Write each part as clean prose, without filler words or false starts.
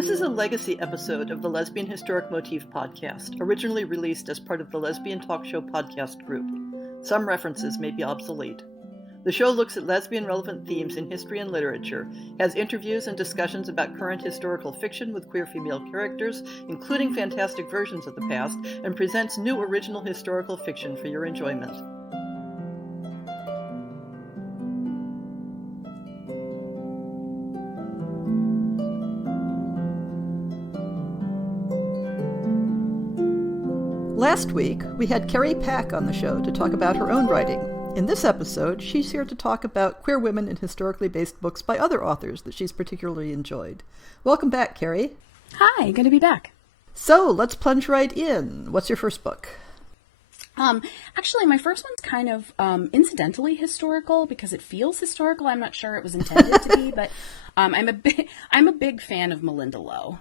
This is a legacy episode of the Lesbian Historic Motif podcast, originally released as part of the Lesbian Talk Show podcast group. Some references may be obsolete. The show looks at lesbian-relevant themes in history and literature, has interviews and discussions about current historical fiction with queer female characters, including fantastic versions of the past, and presents new original historical fiction for your enjoyment. Last week, we had Carrie Pack on the show to talk about her own writing. In this episode, she's here to talk about queer women in historically based books by other authors that she's particularly enjoyed. Welcome back, Carrie. Hi, good to be back. So, let's plunge right in. What's your first book? Actually, my first one's kind of incidentally historical because it feels historical. I'm not sure it was intended to be, but I'm a big fan of Melinda Lowe.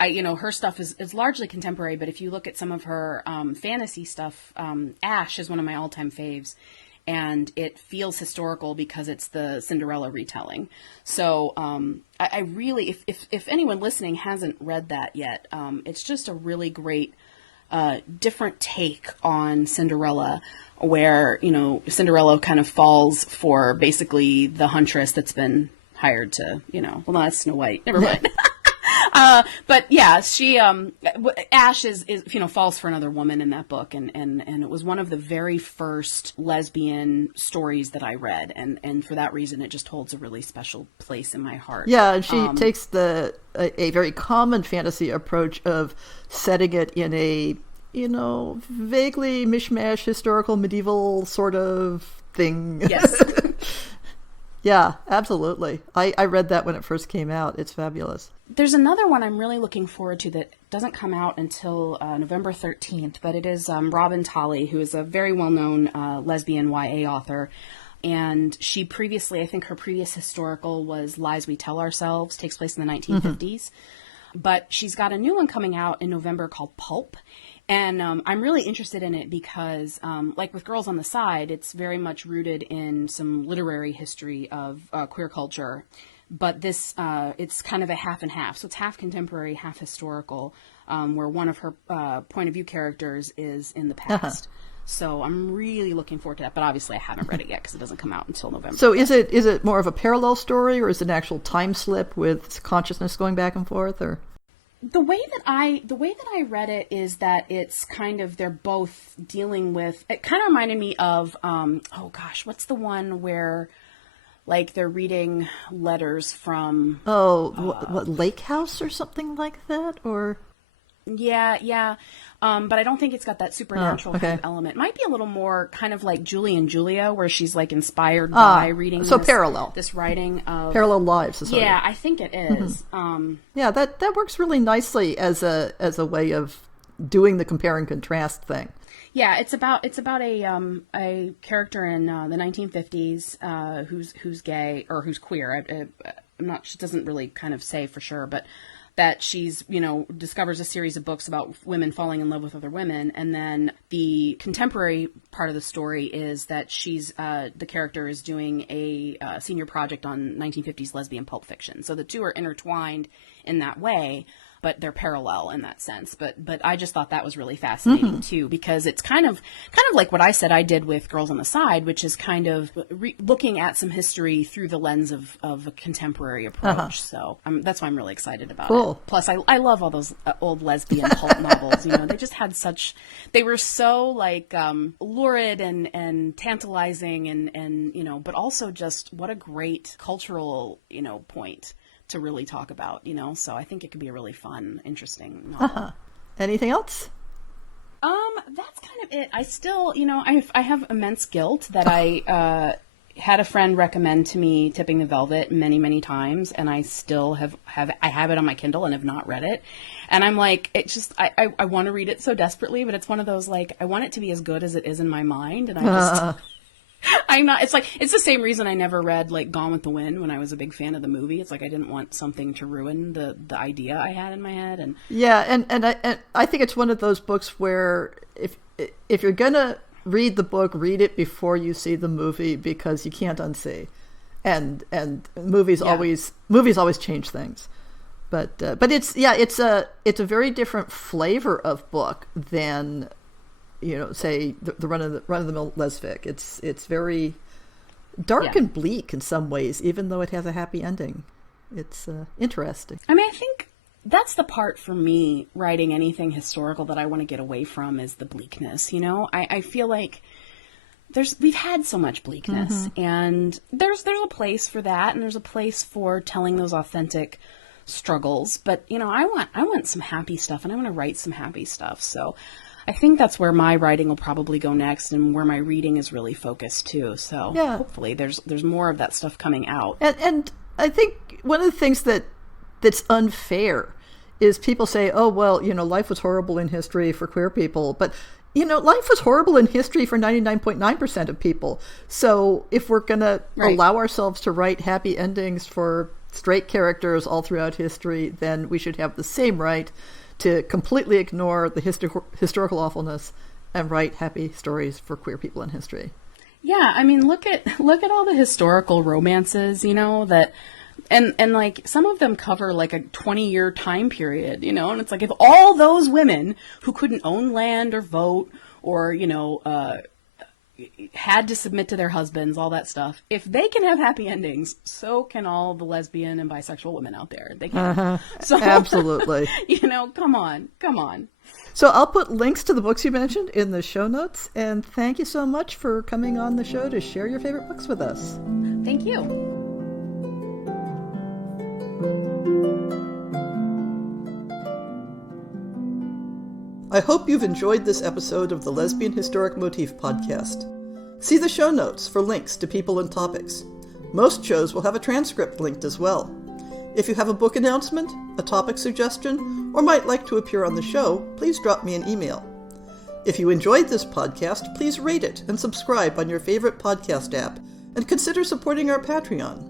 Her stuff is largely contemporary, but if you look at some of her fantasy stuff, Ash is one of my all-time faves, and it feels historical because it's the Cinderella retelling. So I really, if anyone listening hasn't read that yet, it's just a really great different take on Cinderella, where, Cinderella kind of falls for basically the huntress that's been hired to, well, no, that's Snow White. Never mind. But yeah, she, Ash is falls for another woman in that book. And it was one of the very first lesbian stories that I read. And for that reason, it just holds a really special place in my heart. Yeah. And she takes a very common fantasy approach of setting it in a, vaguely mishmash historical medieval sort of thing. Yes. Yeah, absolutely. I read that when it first came out. It's fabulous. There's another one I'm really looking forward to that doesn't come out until November 13th, but it is Robin Tolley, who is a very well-known lesbian YA author. And she previously, I think her previous historical was Lies We Tell Ourselves, takes place in the 1950s. Mm-hmm. But she's got a new one coming out in November called Pulp. And I'm really interested in it because, like with Girls on the Side, it's very much rooted in some literary history of queer culture. But this, it's kind of a half and half. So it's half contemporary, half historical, where one of her point of view characters is in the past. Uh-huh. So I'm really looking forward to that. But obviously I haven't read it yet because it doesn't come out until November. So is it more of a parallel story, or is it an actual time slip with consciousness going back and forth, or? The way that I read it is that it's kind of, they're both dealing with, it kind of reminded me of, what's the one where, like, they're reading letters from... what, Lake House or something like that, or... Yeah. But I don't think it's got that supernatural kind of element. It might be a little more kind of like Julie and Julia, where she's like inspired by reading this writing of parallel lives. Yeah, I think it is. Mm-hmm. Yeah, that works really nicely as a way of doing the compare and contrast thing. Yeah, it's about a character in the 1950s who's gay or who's queer. I'm not. She doesn't really kind of say for sure, but that she's, discovers a series of books about women falling in love with other women. And then the contemporary part of the story is that she's, the character is doing a senior project on 1950s lesbian pulp fiction. So the two are intertwined in that way, but they're parallel in that sense. But I just thought that was really fascinating too, because it's kind of like what I said I did with Girls on the Side, which is kind of looking at some history through the lens of a contemporary approach. Uh-huh. So that's why I'm really excited about it. Plus, I love all those old lesbian pulp novels. They just had they were so like lurid and tantalizing and but also just what a great cultural point to really talk about, so I think it could be a really fun, interesting novel. Uh-huh. Anything else? That's kind of it. I still, I have immense guilt that I had a friend recommend to me Tipping the Velvet many, many times, and I still have it on my Kindle and have not read it. And I'm like, it just, I want to read it so desperately, but it's one of those, like, I want it to be as good as it is in my mind, and I just... I'm not, it's the same reason I never read, like, Gone with the Wind when I was a big fan of the movie. It's like I didn't want something to ruin the idea I had in my head. And yeah, and I think it's one of those books where if you're gonna read the book, read it before you see the movie, because you can't unsee. and movies always change things. But it's a very different flavor of book than, say the run of the mill lesfic. It's very dark and bleak in some ways, even though it has a happy ending. It's interesting. I mean, I think that's the part for me writing anything historical that I want to get away from is the bleakness. I feel like we've had so much bleakness, and there's a place for that, and there's a place for telling those authentic struggles. But I want some happy stuff, and I want to write some happy stuff. So I think that's where my writing will probably go next, and where my reading is really focused too. So hopefully there's more of that stuff coming out. And I think one of the things that's unfair is people say, oh, well, life was horrible in history for queer people. But, life was horrible in history for 99.9% of people. So if we're going to allow ourselves to write happy endings for straight characters all throughout history, then we should have the same right to completely ignore the historical awfulness and write happy stories for queer people in history. Yeah, I mean, look at all the historical romances, that, and like some of them cover like a 20-year time period, and it's like if all those women who couldn't own land or vote or had to submit to their husbands, all that stuff, if they can have happy endings, so can all the lesbian and bisexual women out there. They can. So, absolutely. Come on. So I'll put links to the books you mentioned in the show notes, and thank you so much for coming on the show to share your favorite books with us. Thank you. I hope you've enjoyed this episode of the Lesbian Historic Motif Podcast. See the show notes for links to people and topics. Most shows will have a transcript linked as well. If you have a book announcement, a topic suggestion, or might like to appear on the show, please drop me an email. If you enjoyed this podcast, please rate it and subscribe on your favorite podcast app, and consider supporting our Patreon.